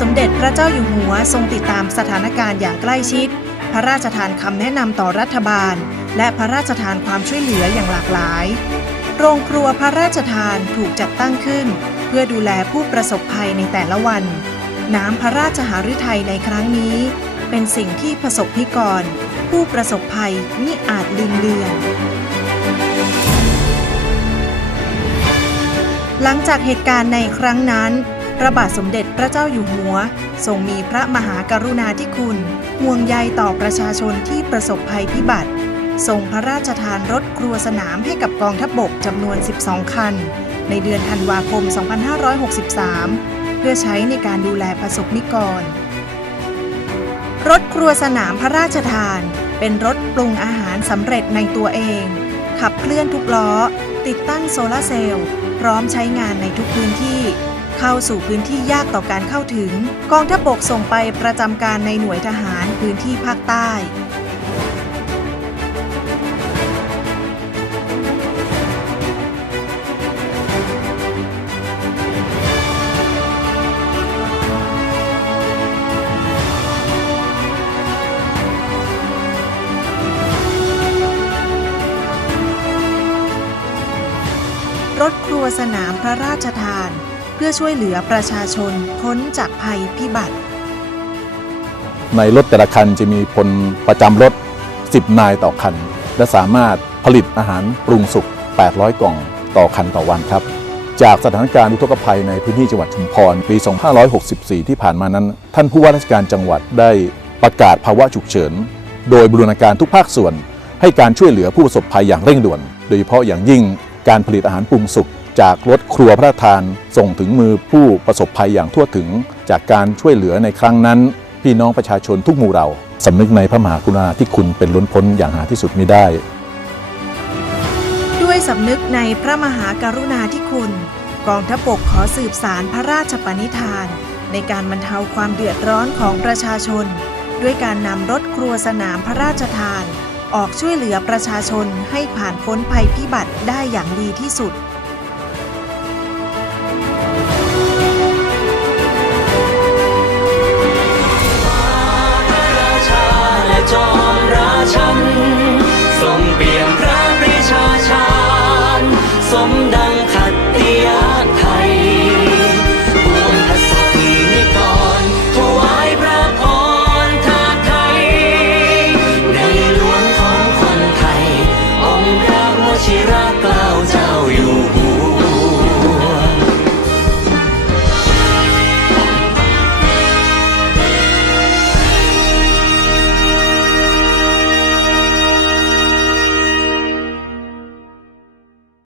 สมเด็จพระเจ้าอยู่หัวทรงติดตามสถานการณ์อย่างใกล้ชิด พระราชทานคำแนะนำต่อรัฐบาล และพระราชทานความช่วยเหลืออย่างหลากหลาย โรงครัวพระราชทานถูกจัดตั้งขึ้น เพื่อดูแลผู้ประสบภัยในแต่ละวัน น้ำพระราชหฤทัยในครั้งนี้ เป็นสิ่งที่ประสบพิกร ผู้ประสบภัยมิอาจลืมเลือนหลังจากเหตุการณ์ในครั้งนั้น พระบาทสมเด็จพระเจ้าอยู่หัว ทรงมีพระมหากรุณาธิคุณ ห่วงใยต่อประชาชนที่ประสบภัยพิบัติ ทรงพระราชทานรถครัวสนามให้กับกองทัพบบกจำนวน 12 คัน ในเดือนธันวาคม 2563 เพื่อใช้ในการดูแลประสบนิกร รถครัวสนามพระราชทาน เป็นรถปรุงอาหารสำเร็จในตัวเอง ขับเคลื่อนทุกล้อ ติดตั้งโซลาร์เซลล์ พร้อมใช้งานในทุกพื้นที่ เข้าสู่พื้นที่ยากต่อการเข้าถึง กองทัพบกส่งไปประจำการในหน่วยทหารพื้นที่ภาคใต้รถครัวสนามพระราชทาน เพื่อช่วยเหลือประชาชนพ้นจากภัยพิบัติ ในรถแต่ละคันจะมีพลประจำรถ 10 นายต่อคัน และสามารถผลิตอาหารปรุงสุก 800 กล่องต่อคันต่อวันครับ จากสถานการณ์อุทกภัยในพื้นที่จังหวัดชุมพรปี 2564 ที่ผ่านมานั้น ท่านผู้ว่าราชการจังหวัดได้ประกาศภาวะฉุกเฉิน โดยบรูรณาการทุกภาคส่วน ให้การช่วยเหลือผู้ประสบภัยอย่างเร่งด่วน โดยเฉพาะอย่างยิ่งการผลิตอาหารปรุงสุก จากรถครัวพระราชทานส่งถึงมือผู้ประสบภัยอย่างทั่วถึง จากการช่วยเหลือในครั้งนั้น พี่น้องประชาชนทุกหมู่เราสำนึกในพระมหากรุณาธิคุณเป็นล้นพ้นอย่างหาที่สุดมิได้ ด้วยสำนึกในพระมหากรุณาธิคุณ กองทัพบกขอสืบสารพระราชปณิธาน ในการบรรเทาความเดือดร้อนของประชาชน ด้วยการนำรถครัวสนามพระราชทาน ออกช่วยเหลือประชาชนให้ผ่านพ้นภัยพิบัติได้อย่างดีที่สุด สมดังขัตติยาไทยปวงพระศรีนิกรถวายพระพราไทย ในหลวงของคนไทย องค์พระวชิรเกล้าเจ้าอยู่